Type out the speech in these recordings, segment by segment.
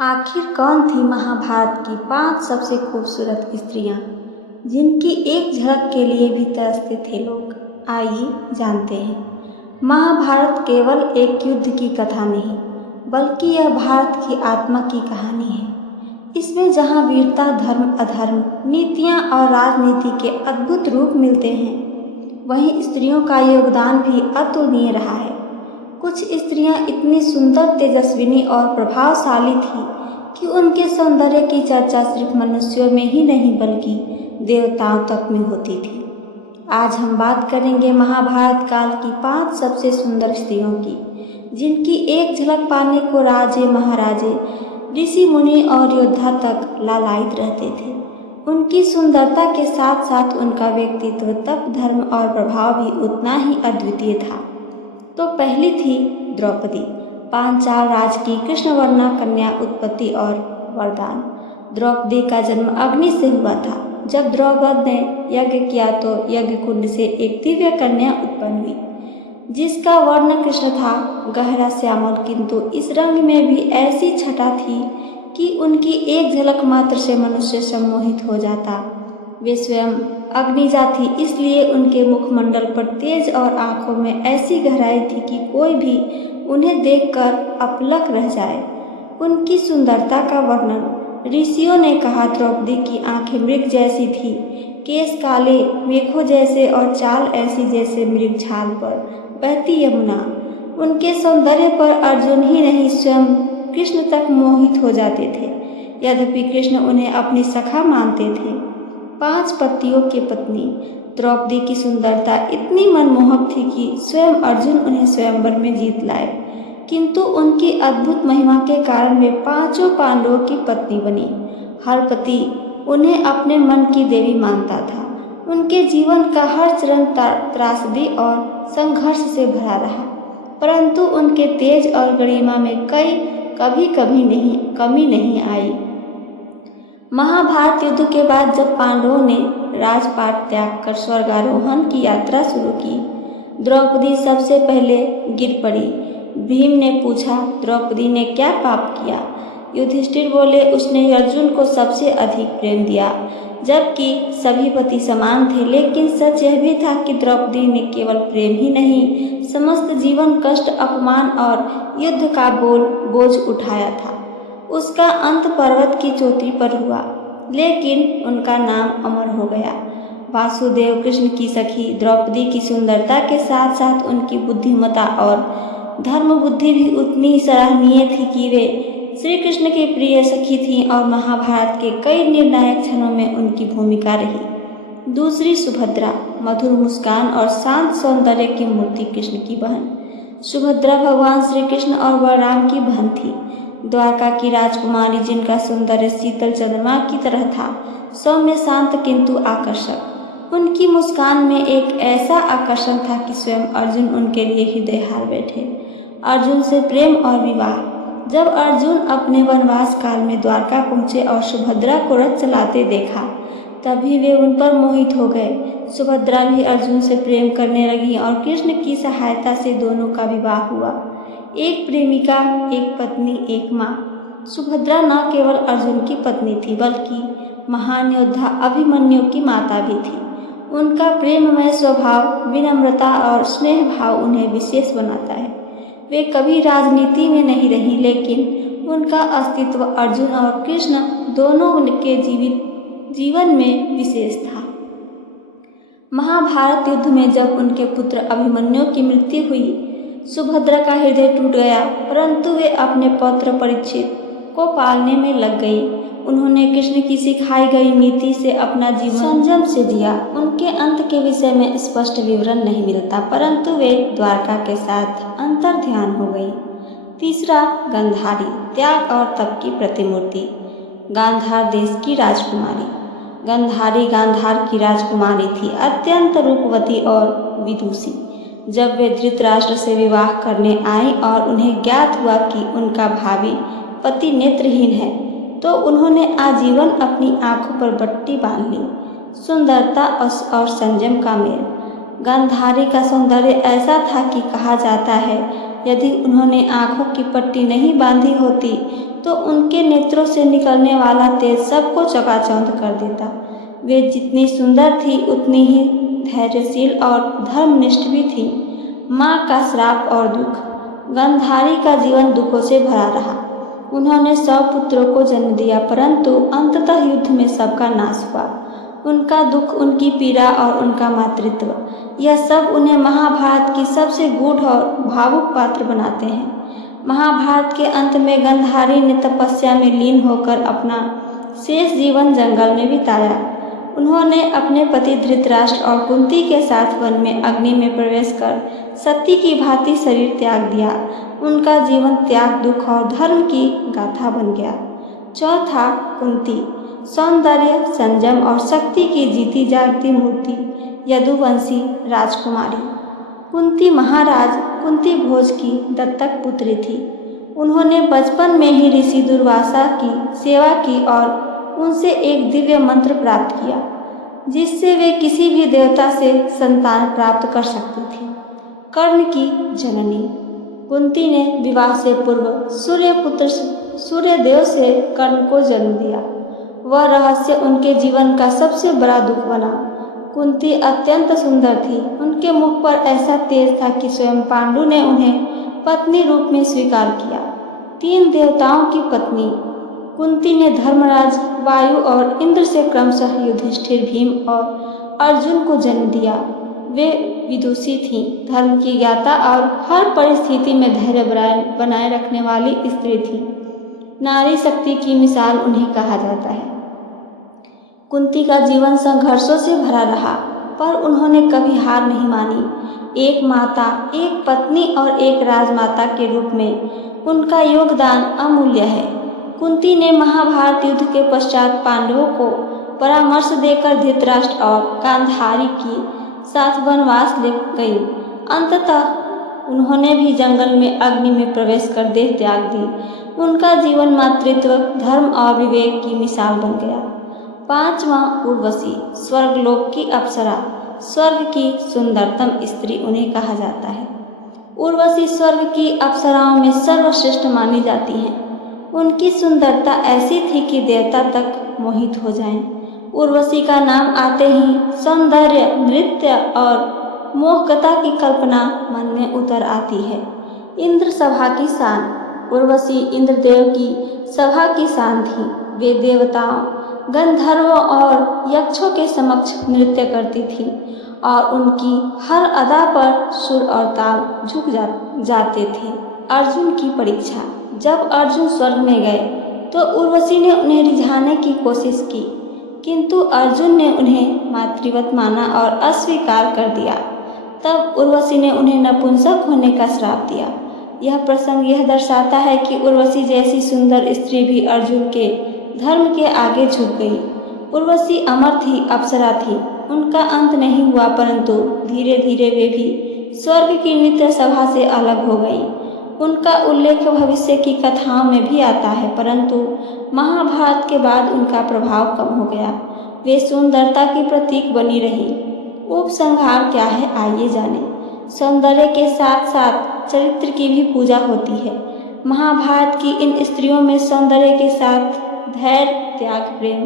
आखिर कौन थी महाभारत की 5 सबसे खूबसूरत स्त्रियां, जिनकी एक झलक के लिए भी तरसते थे लोग? आइए जानते हैं। महाभारत केवल एक युद्ध की कथा नहीं, बल्कि यह भारत की आत्मा की कहानी है। इसमें जहां वीरता, धर्म, अधर्म, नीतियां और राजनीति के अद्भुत रूप मिलते हैं, वहीं स्त्रियों का योगदान भी अतुलनीय रहा है। कुछ स्त्रियां इतनी सुंदर, तेजस्विनी और प्रभावशाली थीं कि उनके सौंदर्य की चर्चा सिर्फ मनुष्यों में ही नहीं बल्कि देवताओं तक में होती थी। आज हम बात करेंगे महाभारत काल की 5 सबसे सुंदर स्त्रियों की, जिनकी एक झलक पाने को राजे, महाराजे, ऋषि मुनि और योद्धा तक लालायित रहते थे। उनकी सुंदरता के साथ साथ उनका व्यक्तित्व, तप, धर्म और प्रभाव भी उतना ही अद्वितीय था। तो पहली थी द्रौपदी, पांचाल राज की कृष्णवर्णा कन्या, उत्पत्ति और वरदान। द्रौपदी का जन्म अग्नि से हुआ था। जब द्रौपद ने यज्ञ किया तो यज्ञ कुंड से एक दिव्य कन्या उत्पन्न हुई, जिसका वर्ण कृष्ण था, गहरा श्यामल, किंतु इस रंग में भी ऐसी छटा थी कि उनकी एक झलक मात्र से मनुष्य सम्मोहित हो जाता। वे स्वयं अग्निजा थी, इसलिए उनके मुखमंडल पर तेज और आंखों में ऐसी गहराई थी कि कोई भी उन्हें देखकर अपलक रह जाए। उनकी सुंदरता का वर्णन ऋषियों ने कहा, द्रौपदी की आंखें मृग जैसी थी, केश काले मेघों जैसे और चाल ऐसी जैसे मृग छाल पर बहती यमुना। उनके सौंदर्य पर अर्जुन ही नहीं, स्वयं कृष्ण तक मोहित हो जाते थे। यद्यपि कृष्ण उन्हें अपनी सखा मानते थे। 5 पतियों की पत्नी द्रौपदी की सुंदरता इतनी मनमोहक थी कि स्वयं अर्जुन उन्हें स्वयंवर में जीत लाए, किंतु उनकी अद्भुत महिमा के कारण वे 5 पांडवों की पत्नी बनी। हर पति उन्हें अपने मन की देवी मानता था। उनके जीवन का हर चरण त्रासदी और संघर्ष से भरा रहा, परंतु उनके तेज और गरिमा में कभी कमी नहीं आई। महाभारत युद्ध के बाद जब पांडवों ने राजपाट त्याग कर स्वर्गारोहण की यात्रा शुरू की, द्रौपदी सबसे पहले गिर पड़ी। भीम ने पूछा, द्रौपदी ने क्या पाप किया? युधिष्ठिर बोले, उसने अर्जुन को सबसे अधिक प्रेम दिया। जबकि सभी पति समान थे, लेकिन सच यह भी था कि द्रौपदी ने केवल प्रेम ही नहीं, समस्त जीवन कष्ट, अपमान और युद्ध का बोझ उठाया था। उसका अंत पर्वत की चोटी पर हुआ, लेकिन उनका नाम अमर हो गया। वासुदेव कृष्ण की सखी द्रौपदी की सुंदरता के साथ साथ उनकी बुद्धिमत्ता और धर्म बुद्धि भी उतनी सराहनीय थी कि वे श्री कृष्ण की प्रिय सखी थीं और महाभारत के कई निर्णायक क्षणों में उनकी भूमिका रही। दूसरी सुभद्रा, मधुर मुस्कान और शांत सौंदर्य की मूर्ति, कृष्ण की बहन। सुभद्रा भगवान श्री कृष्ण और बलराम की बहन थी। द्वारका की राजकुमारी, जिनका सौंदर्य शीतल चंद्रमा की तरह था, सौम्य, शांत किंतु आकर्षक। उनकी मुस्कान में एक ऐसा आकर्षण था कि स्वयं अर्जुन उनके लिए हृदय हार बैठे। अर्जुन से प्रेम और विवाह। जब अर्जुन अपने वनवास काल में द्वारका पहुंचे और सुभद्रा को रथ चलाते देखा, तभी वे उन पर मोहित हो गए। सुभद्रा भी अर्जुन से प्रेम करने लगी और कृष्ण की सहायता से दोनों का विवाह हुआ। एक प्रेमिका, एक पत्नी, एक माँ। सुभद्रा न केवल अर्जुन की पत्नी थी, बल्कि महान योद्धा अभिमन्यु की माता भी थी। उनका प्रेममय स्वभाव, विनम्रता और स्नेह भाव उन्हें विशेष बनाता है। वे कभी राजनीति में नहीं रही, लेकिन उनका अस्तित्व अर्जुन और कृष्ण दोनों के जीवन में विशेष था। महाभारत युद्ध में जब उनके पुत्र अभिमन्यु की मृत्यु हुई, सुभद्रा का हृदय टूट गया, परंतु वे अपने पौत्र परीक्षित को पालने में लग गई। उन्होंने कृष्ण की सिखाई गई नीति से अपना जीवन संयम से जिया। उनके अंत के विषय में स्पष्ट विवरण नहीं मिलता, परंतु वे द्वारका के साथ अंतर ध्यान हो गई। तीसरा, गांधारी, त्याग और तप की प्रतिमूर्ति। गांधार देश की राजकुमारी। गांधारी गांधार की राजकुमारी थी, अत्यंत रूपवती और विदुषी। जब वे धृतराष्ट्र से विवाह करने आई और उन्हें ज्ञात हुआ कि उनका भावी पति नेत्रहीन है, तो उन्होंने आजीवन अपनी आंखों पर पट्टी बांध ली। सुंदरता और संयम का मेल। गांधारी का सौंदर्य ऐसा था कि कहा जाता है, यदि उन्होंने आंखों की पट्टी नहीं बांधी होती तो उनके नेत्रों से निकलने वाला तेज सबको चकाचौंध कर देता। वे जितनी सुंदर थी उतनी ही धैर्यशील और धर्मनिष्ठ भी थी। माँ का श्राप और दुख। गांधारी का जीवन दुखों से भरा रहा। उन्होंने 100 पुत्रों को जन्म दिया, परंतु अंततः युद्ध में सबका नाश हुआ। उनका दुख, उनकी पीड़ा और उनका मातृत्व, यह सब उन्हें महाभारत की सबसे गूढ़ और भावुक पात्र बनाते हैं। महाभारत के अंत में गांधारी ने तपस्या में लीन होकर अपना शेष जीवन जंगल में बिताया। उन्होंने अपने पति धृतराष्ट्र और कुंती के साथ वन में अग्नि में प्रवेश कर सती की भांति शरीर त्याग दिया। उनका जीवन त्याग, दुख और धर्म की गाथा बन गया। चौथा, कुंती। सौंदर्य, संयम और शक्ति की जीती जागती मूर्ति, यदुवंशी राजकुमारी। कुंती महाराज कुंती भोज की दत्तक पुत्री थी। उन्होंने बचपन में ही ऋषि दुर्वासा की सेवा की और उनसे एक दिव्य मंत्र प्राप्त किया, जिससे वे किसी भी देवता से संतान प्राप्त कर सकती थी। कर्ण की जननी। कुंती ने विवाह से पूर्व सूर्यपुत्र सूर्यदेव से कर्ण को जन्म दिया। वह रहस्य उनके जीवन का सबसे बड़ा दुख बना। कुंती अत्यंत सुंदर थी। उनके मुख पर ऐसा तेज था कि स्वयं पांडु ने उन्हें पत्नी रूप में स्वीकार किया। 3 देवताओं की पत्नी कुंती ने धर्मराज, वायु और इंद्र से क्रमशः युधिष्ठिर, भीम और अर्जुन को जन्म दिया। वे विदुषी थीं, धर्म की ज्ञाता और हर परिस्थिति में धैर्य बनाए रखने वाली स्त्री थीं। नारी शक्ति की मिसाल उन्हें कहा जाता है। कुंती का जीवन संघर्षों से भरा रहा, पर उन्होंने कभी हार नहीं मानी। एक माता, एक पत्नी और एक राजमाता के रूप में उनका योगदान अमूल्य है। कुंती ने महाभारत युद्ध के पश्चात पांडवों को परामर्श देकर धृतराष्ट्र और गांधारी के साथ वनवास ले गई। अंततः उन्होंने भी जंगल में अग्नि में प्रवेश कर देह त्याग दी। उनका जीवन मातृत्व, धर्म और विवेक की मिसाल बन गया। 5वां, उर्वशी, स्वर्गलोक की अप्सरा, स्वर्ग की सुंदरतम स्त्री उन्हें कहा जाता है। उर्वशी स्वर्ग की अप्सराओं में सर्वश्रेष्ठ मानी जाती हैं। उनकी सुंदरता ऐसी थी कि देवता तक मोहित हो जाएं। उर्वशी का नाम आते ही सौंदर्य, नृत्य और मोहकता की कल्पना मन में उतर आती है। इंद्र सभा की शान। उर्वशी इंद्रदेव की सभा की शान थी। वे देवताओं, गंधर्वों और यक्षों के समक्ष नृत्य करती थी और उनकी हर अदा पर सुर और ताल झुक जाते थे। अर्जुन की परीक्षा। जब अर्जुन स्वर्ग में गए तो उर्वशी ने उन्हें रिझाने की कोशिश की, किंतु अर्जुन ने उन्हें मातृवत माना और अस्वीकार कर दिया। तब उर्वशी ने उन्हें नपुंसक होने का श्राप दिया। यह प्रसंग यह दर्शाता है कि उर्वशी जैसी सुंदर स्त्री भी अर्जुन के धर्म के आगे झुक गई। उर्वशी अमर थी, अप्सरा थी। उनका अंत नहीं हुआ, परंतु धीरे धीरे वे भी स्वर्ग की नृत्य सभा से अलग हो गईं। उनका उल्लेख भविष्य की कथाओं में भी आता है, परंतु महाभारत के बाद उनका प्रभाव कम हो गया। वे सुंदरता की प्रतीक बनी रही। उपसंहार क्या है, आइए जानें। सौंदर्य के साथ साथ चरित्र की भी पूजा होती है। महाभारत की इन स्त्रियों में सौंदर्य के साथ धैर्य, त्याग, प्रेम,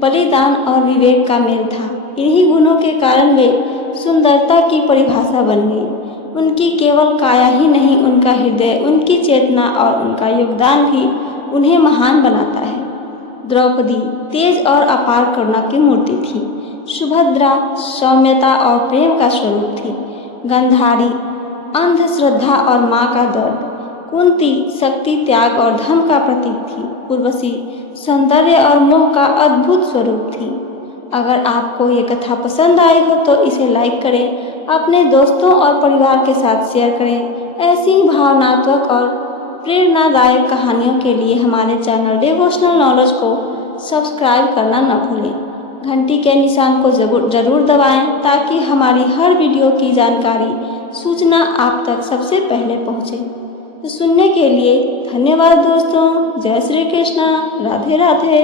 बलिदान और विवेक का मेल था। इन्हीं गुणों के कारण वे सुंदरता की परिभाषा बन गई। उनकी केवल काया ही नहीं, उनका हृदय, उनकी चेतना और उनका योगदान भी उन्हें महान बनाता है। द्रौपदी तेज और अपार करुणा की मूर्ति थी। सुभद्रा सौम्यता और प्रेम का स्वरूप थी। गांधारी अंधश्रद्धा और माँ का दर्द। कुंती शक्ति, त्याग और धर्म का प्रतीक थी। उर्वशी सौंदर्य और मोह का अद्भुत स्वरूप थी। अगर आपको ये कथा पसंद आई हो तो इसे लाइक करें, अपने दोस्तों और परिवार के साथ शेयर करें। ऐसी ही भावनात्मक और प्रेरणादायक कहानियों के लिए हमारे चैनल डिवोशनल नॉलेज को सब्सक्राइब करना न भूलें। घंटी के निशान को जरूर दबाएं ताकि हमारी हर वीडियो की जानकारी, सूचना आप तक सबसे पहले पहुंचे। तो सुनने के लिए धन्यवाद दोस्तों। जय श्री कृष्णा। राधे राधे।